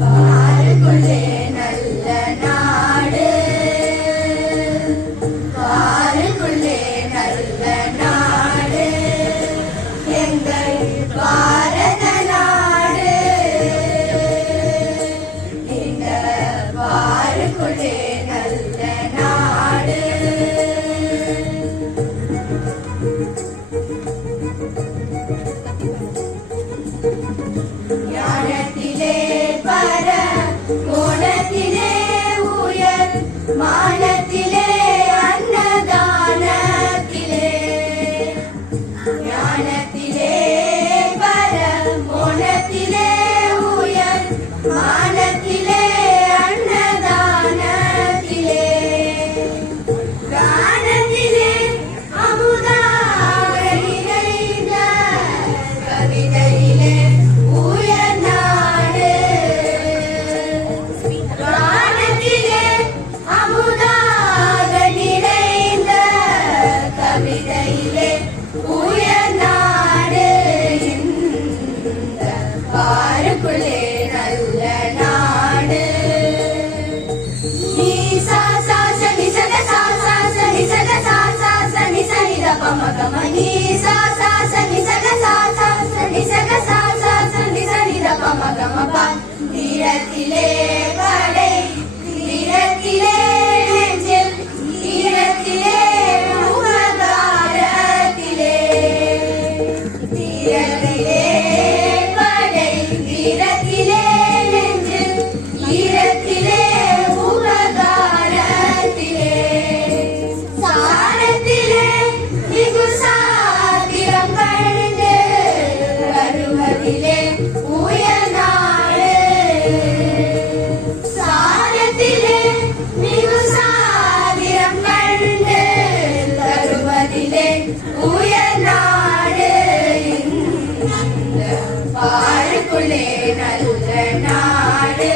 பாருக்குள்ளே நல்ல நாடு, பாருக்குள்ளே நல்ல நாடு, எங்கள் பாரத நாடு. இந்த பாருக்குள்ளே நல்ல நாடு. ஞானத்திலே பர கோணத்திலே உயர், மானத்திலே அன்னதானத்திலே. ஞானத்திலே பர கோணத்திலே உயர், மானத்திலே அன்னதானத்திலே. கானத்திலே அமுதாக நிறைந்த கவிதையிலே உயர் நாடு. கானத்திலே அமுதாக நிறைந்த கவிதையிலே உயர் நாடு. இந்த பாருக்குள்ளே நல்ல நாடு. நீ சா சா சனி சக சா சா சனி சக சா சா சனி சனி த பம கம. நீ சா சா சனி சக சா சா சனி சக சா சா சனி சனி த பம கம ப. தீரத்திலே படை, தீரத்திலே நெஞ்சில், தீரத்திலே முகதாரத்திலே. தீரத்திலே படை, தீரத்திலே நெஞ்சில், தீரத்திலே முகதாரத்திலே. சாரத்திலே மிகு சாத்திரம் கண்டு வருவதிலே உயர் நாடு. சாரத்திலே மிகு சாத்திரம் கண்டு வருவதிலே உயர் நாடு. இந்த பாருக்குள்ளே நல்ல நாடு.